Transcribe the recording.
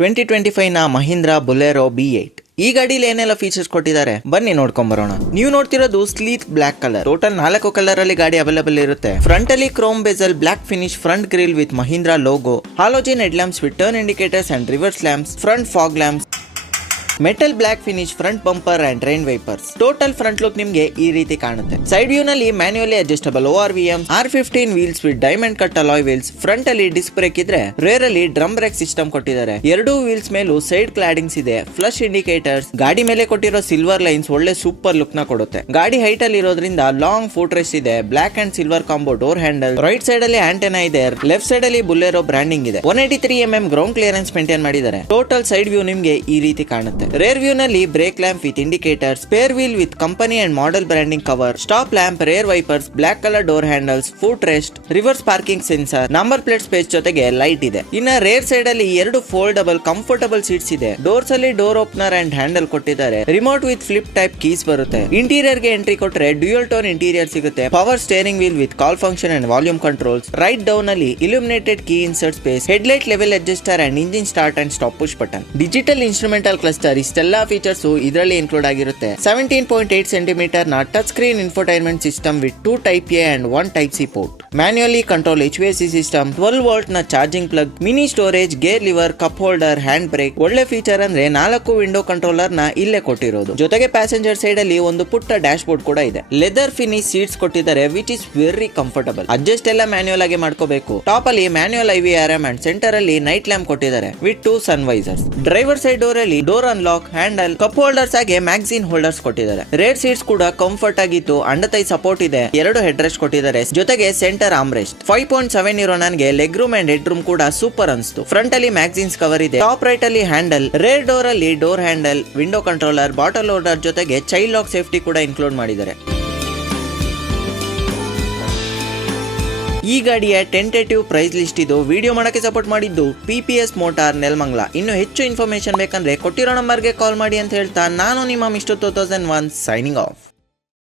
2025 ನ Mahindra Bolero B8 ಈ ಗಾಡಿಲಿ ಏನೆಲ್ಲ ಫೀಚರ್ಸ್ ಕೊಟ್ಟಿದ್ದಾರೆ ಬನ್ನಿ ನೋಡ್ಕೊಂಡ್ ಬರೋಣ. ನೀವು ನೋಡ್ತಿರೋದು stealth black colour. Total 4 colour ಅಲ್ಲಿ ಗಾಡಿ ಅವೈಲೇಬಲ್ ಇರುತ್ತೆ. ಫ್ರಂಟ್ ಅಲ್ಲಿ chrome bezel, black finish front grille with Mahindra logo, halogen head lamps with turn indicators and reverse lamps, front fog lamps, metal black finish front bumper and rain wipers. Total front look ನಿಮ್ಗೆ ಈ ರೀತಿ ಕಾಣುತ್ತೆ. Side view ನಲ್ಲಿ manually adjustable ORVM, R15 wheels with diamond cut alloy wheels. Front ಅಲ್ಲಿ disc break ಇದ್ರೆ rare ಅಲ್ಲಿ drum break system ಕೊಟ್ಟಿದ್ದಾರೆ. ಎರಡೂ ವೀಲ್ಸ್ ಮೇಲೂ ಸೈಡ್ ಕ್ಲಾಡಿಂಗ್ಸ್ ಇದೆ. Flush indicators. ಗಾಡಿ ಮೇಲೆ ಕೊಟ್ಟಿರೋ ಸಿಲ್ವರ್ ಲೈನ್ಸ್ ಒಳ್ಳೆ ಸೂಪರ್ ಲುಕ್ ನ ಕೊಡುತ್ತೆ. ಗಾಡಿ ಹೈಟ್ ಅಲ್ಲಿ ಇರೋದ್ರಿಂದ ಲಾಂಗ್ ಫುಟ್ ರೆಸ್ಟ್ ಇದೆ. Black and silver combo door handle. Right side ಅಲ್ಲಿ ಆಂಟೆನಾ ಇದೆ. ಲೆಫ್ಟ್ ಸೈಡ್ ಅಲ್ಲಿ ಬೊಲೆರೋ ಬ್ರಾಂಡಿಂಗ್ ಇದೆ. 183 mm ಗ್ರೌಂಡ್ ಕ್ಲಿಯರೆನ್ಸ್ ಮೇಂಟೈನ್ ಮಾಡಿದ್ದಾರೆ. ಟೋಟಲ್ ಸೈಡ್ ವ್ಯೂ ನಿಮ್ಗೆ ಈ ರೀತಿ ಕಾಣುತ್ತೆ. ರೇರ್ ವ್ಯೂ ನಲ್ಲಿ break lamp with indicator, spare wheel with company and model branding cover, stop lamp, rear wipers, black colour door handles, foot rest, reverse parking sensor, number plate space ಜೊತೆಗೆ light ಇದೆ. ಇನ್ನ rear side ಅಲ್ಲಿ 2 foldable comfortable seats ಇದೆ. Doors ಅಲ್ಲಿ door opener and handle ಕೊಟ್ಟಿದ್ದಾರೆ. Remote with flip type keys ಬರುತ್ತೆ. Interior ಗೆ entry ಕೊಟ್ರೆ ಡ್ಯೂಯಲ್ ಟೋನ್ ಇಂಟೀರಿಯರ್ ಸಿಗುತ್ತೆ. Power steering wheel with call function and volume controls. Right down ಅಲ್ಲಿ illuminated key insert space, headlight level adjuster and engine start and stop push button. Digital instrumental cluster. ಇಷ್ಟೆಲ್ಲಾ features ಇದರಲ್ಲಿ include ಆಗಿರುತ್ತೆ. 17.8 cm ನ touch screen infotainment system with 2 Type A and 1 Type C port. Manually control HVAC system, 12 volt ನ charging plug, mini storage, gear lever, cup holder, hand brake. ಒಳ್ಳೆ feature ಅಂದ್ರೆ 4 window controller ನ ಇಲ್ಲೇ ಕೊಟ್ಟಿರೋದು. ಜೊತೆಗೆ passenger side ಅಲ್ಲಿ ಒಂದು ಪುಟ್ಟ ಡ್ಯಾಶ್ ಬೋರ್ಡ್ ಕೂಡ ಇದೆ. ಲೆದರ್ ಫಿನಿಶ್ ಸೀಟ್ಸ್ ಕೊಟ್ಟಿದ್ದಾರೆ which is very comfortable. Adjust ಎಲ್ಲ ಮ್ಯಾನ್ಯುಯಲ್ ಆಗಿ ಮಾಡ್ಕೋಬೇಕು. ಟಾಪ್ ಅಲ್ಲಿ ಮ್ಯಾನ್ಯುಯಲ್ IVRM ಅಂಡ್ ಸೆಂಟರ್ ಅಲ್ಲಿ ನೈಟ್ ಲ್ಯಾಂಪ್ ಕೊಟ್ಟಿದ್ದಾರೆ with 2 sun visors. Driver side door ಅಲ್ಲಿ door unlock, handle, cup holders ಆಗಿ ಮ್ಯಾಗಝೀನ್ ಹೋಲ್ಡರ್ಸ್ ಕೊಟ್ಟಿದ್ದಾರೆ. ರೇರ್ ಸೀಟ್ಸ್ ಕೂಡ ಕಂಫರ್ಟ್ ಆಗಿತ್ತು. ಅಂಡತೈ ಸಪೋರ್ಟ್ ಇದೆ. 2 ಹೆಡ್ ರೆಸ್ಟ್ ಕೊಟ್ಟಿದ್ದಾರೆ. ಜೊತೆಗೆ ಸೆಂಟರ್ ಆರ್ಮ್ರೆಸ್ಟ್ 5.7 ಇರೋ ನನಗೆ leg room and head room ಕೂಡ ಸೂಪರ್ ಅನ್ಸ್ತು. ಫ್ರಂಟ್ ಅಲ್ಲಿ ಮ್ಯಾಗಝೀನ್ಸ್ ಕವರ್ ಇದೆ. ಟಾಪ್ ರೈಟ್ ಅಲ್ಲಿ ಹ್ಯಾಂಡಲ್, ರೇರ್ ಡೋರ್ ಅಲ್ಲಿ door handle, window controller, bottle holder ಜೊತೆಗೆ ಚೈಲ್ಡ್ ಲಾಕ್ ಸೇಫ್ಟಿ ಕೂಡ ಇನ್ಕ್ಲೂಡ್ ಮಾಡಿದ್ದಾರೆ. ಈ ಗಾಡಿಯ ಟೆಂಟೇಟಿವ್ ಪ್ರೈಸ್ ಲಿಸ್ಟ್ ಇದು. ವಿಡಿಯೋ ಮಾಡಕ್ಕೆ ಸಪೋರ್ಟ್ ಮಾಡಿದ್ದು PPS ಮೋಟಾರ್ ನೆಲಮಂಗಲ. ಇನ್ನು ಹೆಚ್ಚು ಇನ್ಫಾರ್ಮೇಶನ್ ಬೇಕಂದ್ರೆ ಕೊಟ್ಟಿರೋ ನಂಬರ್ಗೆ ಕಾಲ್ ಮಾಡಿ ಅಂತ ಹೇಳ್ತಾ ನಾನು ನಿಮ್ಮ ಮಿಸ್ಟರ್ 2001 ಸೈನಿಂಗ್ ಆಫ್.